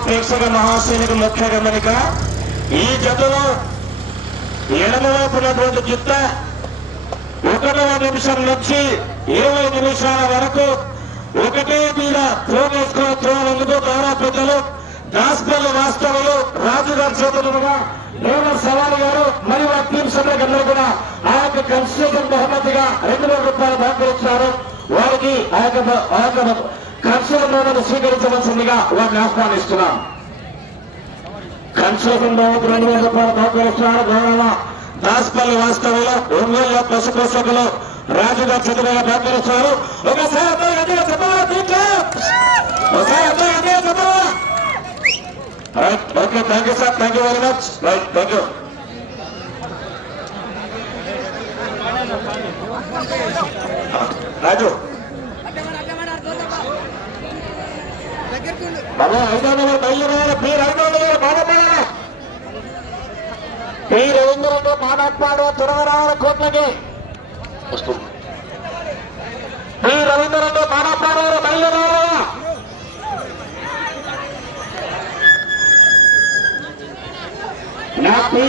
ప్రేక్షక మహాశైలికి ముఖ్య గమనిక ఈ జతలో ఎడమవైపు ఉన్నటువంటి జిత్త ఒకటవ నిమిషం నుంచి ఇరవై నిమిషాల వరకు ఒకటే మీద త్రో వేసుకుని త్రోనందుకు గౌరవ పెద్దలు దాస్పల్లి వాస్తవులు రాజు గారి చేతులుగా దేవ సవాల్ గారు మరియు ఆ టీం సభ్యులందరూ కూడా ఆ యొక్క కన్స్ట్రక్షన్ బహుమతిగా రెండు వేల రూపాయలు దాఖలు వారికి ఆ యొక్క బ- స్వీకరించవలసిందిగా వారిని ఆహ్వానిస్తున్నాం. కన్స్ట్రక్షన్ బాబు రెండు వేల రూపాయలు బహుకరిస్తున్నారు గౌరవ దాస్పల్లి వాస్తవులు ఒంగోలు పశు రాజుగా చదువుగా బహుకరిస్తున్నారు ఒకసారి okay thank you sir thank you very much right thank you Raju P రవీంద్రతో మాట్లాడు త్వరగా రావాలి కోట్లకి. వస్తుంది పి రవీంద్రతో మాట్లాడు బయలుదేరాలి నా పి